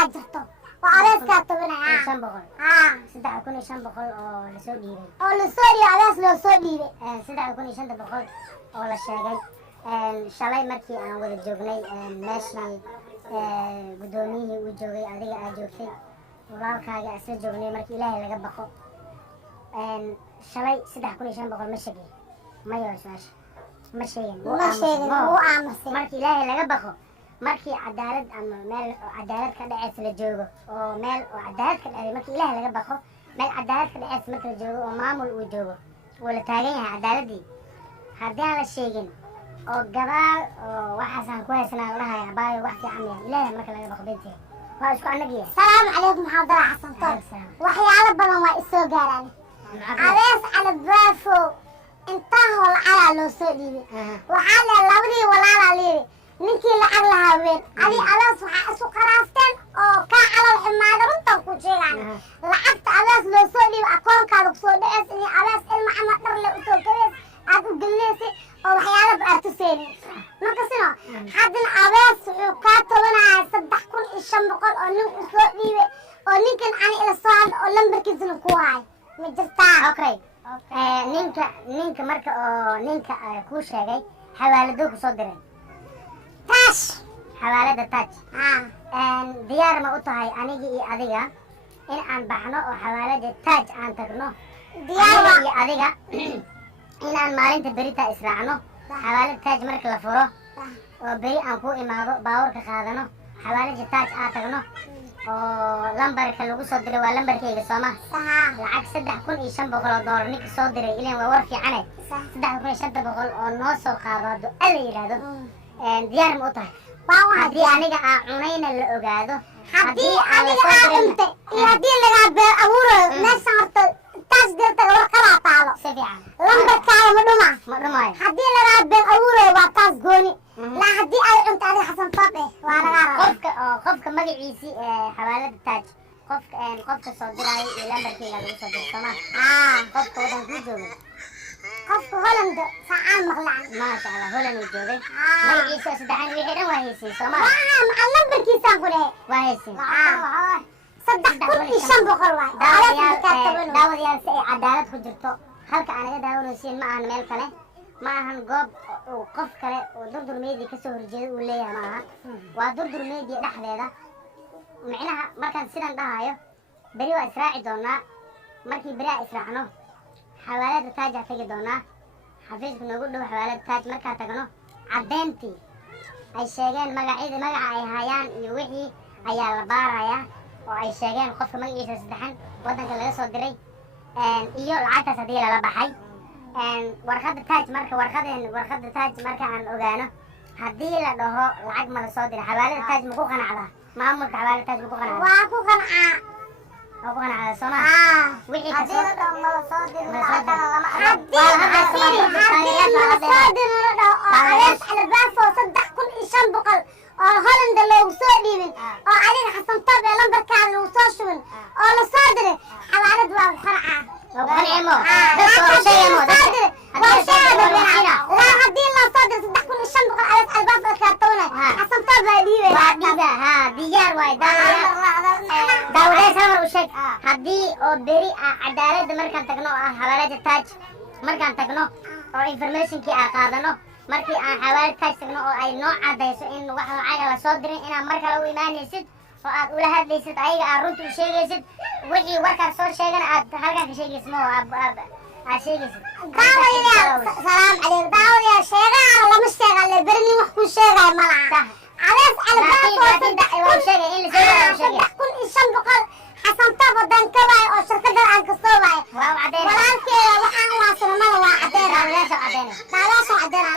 aa jirto oo abeeskaa tobanaya 500 haa 3500 oo la soo dhiibay oo la soo dhiibay abees loo soo dhiibay 3500 oo la sheegay shalay markii aan wada joognay meeshii gudoomiyihii uu joogay adiga aad joogtay walaalkaaga isla joognay markii ilaahay laga baqo shalay 3500 ma sheegay mayo su'aasha ma sheegin wuu aamusay markii ilaahay laga baqo markii cadaalad ama meel cadaalad ka dhacaysa la joogo oo meel oo cadaalad ka dhacay markii ilaahay laga baqo meel cadaalad ka dhacaysa marka la joogo oo maamul uu joogo oo la taagan yahay cadaaladii haddii aan la sheegin oo gabaal oo waxaasaan ku haysanaa dhahay abaayo wax fiican yahay ilaahay marka laga baqo beenteeda waa isku annagiya salaamu calaykum maxaadara xasantood waxyaalo badan waa isoo gaaraan abees calabaafo intaa hoo lacalaa loo soo dhiibay waxaa lee labadii walaalaa liiri ninkii lacag lahaa weyn adi abees waxaa isu qaraafteen oo kaa calal xumaada runtan ku sheegaan lacagta abees loo soo dhiibay akoonkaada kusoo dhaceys iyo abees ilma ama dhar le usoo gabeys aad u gelinaysay oo waxyaalaba aad tuseynin markasino haddana abees wuxuu kaa tobanaya 3500 oo nin u soo dhiibay oo ninkan ani ila soo hadla oo lambarkiisana ku haay ma jirtaa okay ninka marka oo ninka kuu sheegay xawaaladoo ku soo diray taash xawaalada taaj diyaar ma u tahay aniga iyo adiga in aan baxno oo xawaalada taaj aan tagno diyaar iyo adiga in aan maalinta berita israacno xawaalada taaj marka la furo oo beri aan ku imaado baawarka qaadano xawaalada taaj aan tagno oo lambarka lagu soo diray waa lambarkayga sooma lacag $3500 ninka soo diray ileen waa war fiicane 3500 oo noo soo qaado alla yiraahdo diyaar ma u tahay haddii aniga aan cunayna la ogaado haddii adiga aa cuntay iyo haddii lagaa beer abuurayo meeshan horta taas deertaga warqadaa taalo si fiican lambarkaaga ma dhumayo haddii lagaa beer abuurayo waa taas gooni laa haddii aad cunta adiga xasan toob waa lagaa raba qofka magaciisii xawaalada taaj qofka soo diraayo iyo lambarkeyga lagu soo diray sooma qofka wadan kuu joogay qofka Holland saacaan maqlaan maasha Allah Holland uu joogay magaciisa saddexan wixii dhan waa haysay sooma maca lambarkiisaan ku dhahay waa haysay 3500 waay daawadayaal si ay cadaalad ku jirto halka aan naga daawanaysiin ma ahan meel kale ma ahan goob qof kale oo durdur media kasoo horjeeda uu leeyahay ma aha waa durdur media dhexdeeda micnaha markaan sidan dhahayo beri waa israaci doonaa markii beri aan israacno xawaalada taaj aan tagi doonaa xafiiska noogu dhow xawaalada taaj markaan tagno caddeyntii ay sheegeen magaca ay hayaan iyo wixii ayaa la baarayaa oo ay sheegeen qofka magaciisa saddexan wadanka laga soo diray iyo lacagtaas haddii lala baxay warqadda taaj marka aan ogaano haddii la dhaho lacag ma la soo diray xawaalada taaj ma ku qanacdaa maamulka xawaalada taaj ma ku qanacdaa waa ku qancaa oo ku qanacdaa sooma wixii haddii la dhaho ma la soo dirin lacagtana lama oo Holland loogu soo dhiibin oo adiga xasan toob ee lambarkaada lagu soo shubin oo la soo diray xawaalad waa ku qancaa وقنعمو لا هدي الله صادر 3500 على الباب كرتونه حسن طاب ديبه ها ديار واي داوله سمر وشك هدي او بري عدالة مركان تغنو حوالات تاج مركان تغنو او انفورميشن كي قادنو markii aan xawaalad taaj tagno oo ay noo cadayso in wax lacag la soo dirin inaan mar kale u imaanaysid oo aad ula hadlaysid ayaga aad runta u sheegaysid wixii warkaas soo sheegan aad halkan ka sheegaysid ma aad sheegaysid daawayaal salaam calaykum daawayaal sheegaha lama sheega le berni wax ku sheegay ma laha cadays kun iyo shan boqol xasan taab wadan ka waay oo shirkada aan ka soo waay walaalkeeda waxaan waasana waa cadeen daawadaasha cadeen